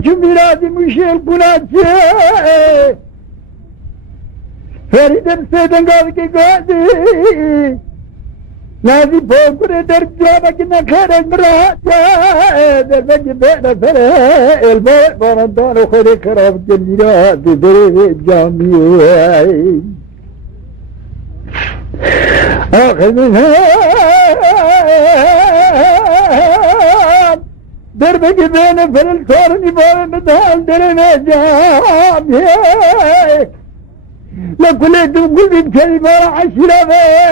چون میرادی مشیل بوناچه فریدم سیدنگاوی که گادی لازی پوکره در جوابا که نخیرش مراجه در بگی بیده فره البای باندان و خود خراب جلیرادی بره جامیه آخر من در بگی بیده فرل سارنی باره مدال در نجامیه لكل تقول كلمة عشرة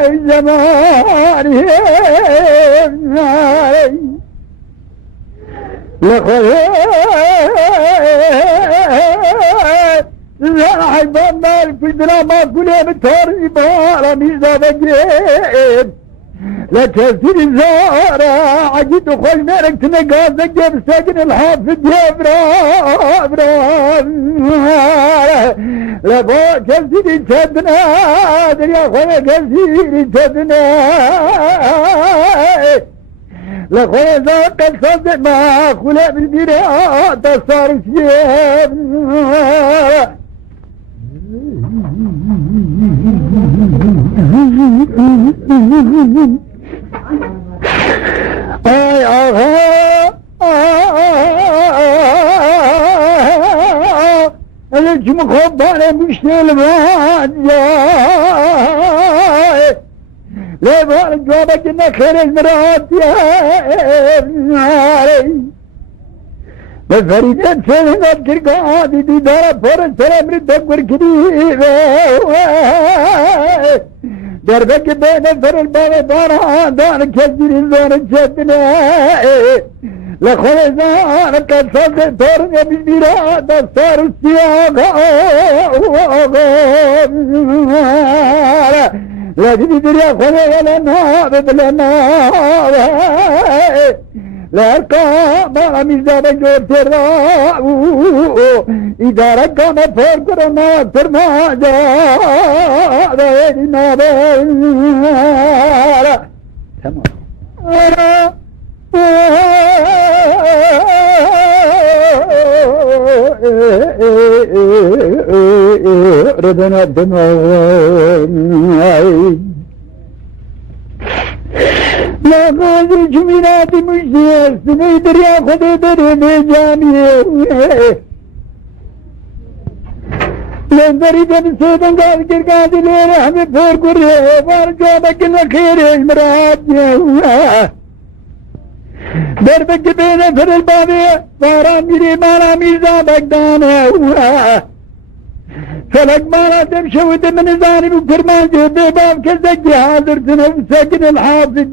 في زماني لخير زرع النار في دراما كل يوم تاري بارا ميزا بجيب لا تفسير الزارة عجيت وخل مالك تنقاز جيب ساكن الحافظ جبرا لا بو كفسير تدنا دريا خويا كفسير تدنا لا خويا ذاك الصدق ما خلا بالبيرا تصار سيب اي انا جم خبانه مشتل بعد لا بال جوابك نخير المرات يا بفريدة سنة ترقادي دي دارا فرس سلام ردقور كديبه دربك بين فر الباب دارا دار كثير دار جدنا لخوي زار كسر دار بالبيرا دار السياق لا تدري يا خوي ولا نار بلا نار لا كما ميزان جور ترى إذا ركنا فرقنا ترما جا رينا تمام ردنا دماغ لا غادر جميلات مجدير سمي دريا خدي دري جامية لندري جن سيدن قال كرقادي ليرة همي فور قرية وارجوبك الخير المراد دربك بين فر البابي وارا ميري مالا ميزا بقدانا فلك مالا تمشوت من زاني وفرمان جهد باب كزكي حاضر تنف سكن الحافظ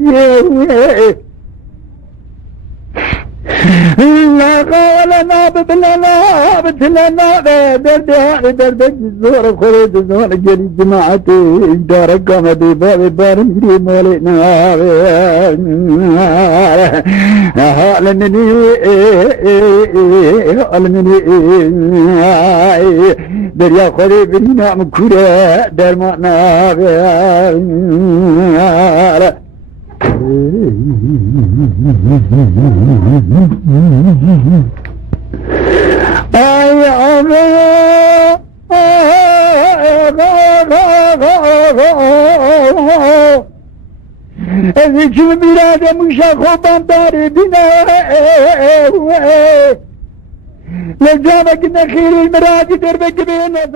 لا قول ناب بلا ناب تلا ناب درد هاني دردك الزور خريد الزور جري جماعتي دارك قام دي باب بارمري مولي ناب هالمني هالمني دريا خريب نام كورا درما ناب ay ave ezicim birade muşakoban dari bina lezame ki nekhiril miradi derbeki beyne